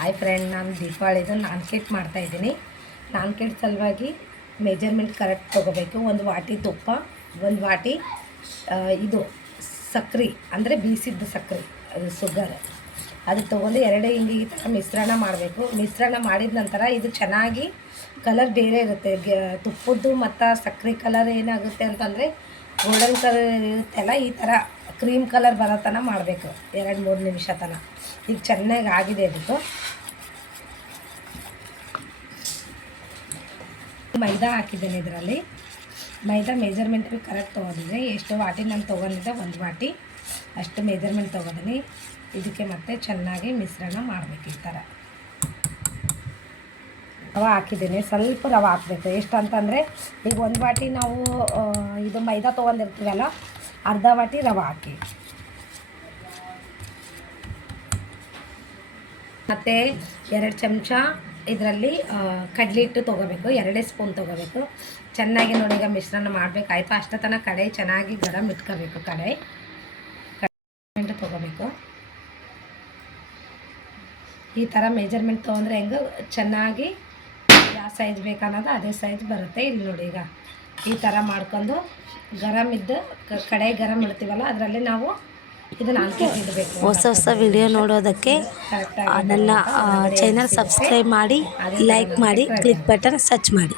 Hi friend, ನಾನು ದೀಪಾವಳಿದು ನಾನ್ ಕೆಟ್ ಮಾಡ್ತಾಯಿದ್ದೀನಿ. ನಾನ್ ಕೆಟ್ ಸಲುವಾಗಿ ಮೆಜರ್ಮೆಂಟ್ ಕರೆಕ್ಟ್ ತೊಗೋಬೇಕು. ಒಂದು ವಾಟಿ ತುಪ್ಪ, ಒಂದು ವಾಟಿ ಇದು ಸಕ್ಕರೆ ಅಂದರೆ ಬೀಸಿದ್ದ ಸಕ್ಕರೆ, ಅದು ಶುಗರ್, ಅದು ತೊಗೊಂಡು ಎರಡು ಹಿಂಗೆ ಈ ಥರ ಮಿಶ್ರಣ ಮಾಡಬೇಕು. ಮಿಶ್ರಣ ಮಾಡಿದ ನಂತರ ಇದು ಚೆನ್ನಾಗಿ ಕಲರ್ ಬೇರೆ ಇರುತ್ತೆ. ತುಪ್ಪದ್ದು ಮತ್ತು ಸಕ್ಕರೆ ಕಲರ್ ಏನಾಗುತ್ತೆ ಅಂತಂದರೆ ಗೋಲ್ಡನ್ ಕಲರ್ ಇರುತ್ತೆಲ್ಲ, ಈ ಥರ ಕ್ರೀಮ್ ಕಲರ್ ಬರೋ ತನಕ ಮಾಡಬೇಕು. 2-3 ನಿಮಿಷ ತನಕ. ಈಗ ಚೆನ್ನಾಗಿ ಆಗಿದೆ. ಅದಕ್ಕೆ ಮೈದಾ ಹಾಕಿದ್ದೇನೆ. ಇದರಲ್ಲಿ ಮೈದಾ ಮೆಜರ್ಮೆಂಟ್ ಕರೆಕ್ಟ್ ತೊಗೊಂಡಿದ್ದೆ. ಎಷ್ಟು ವಾಟಿ ನಾನು ತೊಗೊಂಡಿದ್ದೆ, 1 ವಾಟಿ ಅಷ್ಟು ಮೆಜರ್ಮೆಂಟ್ ತೊಗೊಂಡಿನಿ. ಇದಕ್ಕೆ ಮತ್ತೆ ಚೆನ್ನಾಗಿ ಮಿಶ್ರಣ ಮಾಡಬೇಕು. ಈ ಥರ ರವೆ ಹಾಕಿದ್ದೀನಿ. ಸ್ವಲ್ಪ ರವೆ ಹಾಕಬೇಕು. ಎಷ್ಟು ಅಂತಂದರೆ ಈಗ 1 ವಾಟಿ ನಾವು ಇದು ಮೈದಾ ತೊಗೊಂಡಿರ್ತೀವಲ್ಲ, ಅರ್ಧ ವಾಟಿ ರವೆ ಹಾಕಿ. ಮತ್ತು 2 ಚಮಚ ಇದರಲ್ಲಿ ಕಡಲೆ ಹಿಟ್ಟು ತೊಗೋಬೇಕು. 2 ಸ್ಪೂನ್ ತೊಗೋಬೇಕು. ಚೆನ್ನಾಗಿ ನೋಡಿ ಈಗ ಮಿಶ್ರಣ ಮಾಡಬೇಕಾಯ್ತು. ಅಷ್ಟೇ ತನಕ ಕಡಾಯಿ ಚೆನ್ನಾಗಿ ಗರಂ ಇಟ್ಕೋಬೇಕು. ಕಡಾಯಿ ತೊಗೋಬೇಕು. ಈ ಥರ ಮೆಜರ್ಮೆಂಟ್ ತೊಗೊಂಡ್ರೆ ಹೆಂಗೆ ಚೆನ್ನಾಗಿ ಯಾವ ಸೈಜ್ ಬೇಕನ್ನೋದು ಅದೇ ಸೈಜ್ ಬರುತ್ತೆ. ಇಲ್ಲಿ ನೋಡಿ ಈಗ ಈ ಥರ ಮಾಡ್ಕೊಂಡು ಗರಮ್ ಇದ್ದು ಕಡಾಯಿ ಗರಮ್ ಇಡ್ತೀವಲ್ಲ, ಅದರಲ್ಲಿ ನಾವು ಇದನ್ನು ಇಡಬೇಕು. ಹೊಸ ವಿಡಿಯೋ ನೋಡೋದಕ್ಕೆ ನನ್ನ ಚಾನಲ್ ಸಬ್ಸ್ಕ್ರೈಬ್ ಮಾಡಿ, ಲೈಕ್ ಮಾಡಿ, ಕ್ಲಿಕ್ ಬಟನ್ ಟಚ್ ಮಾಡಿ.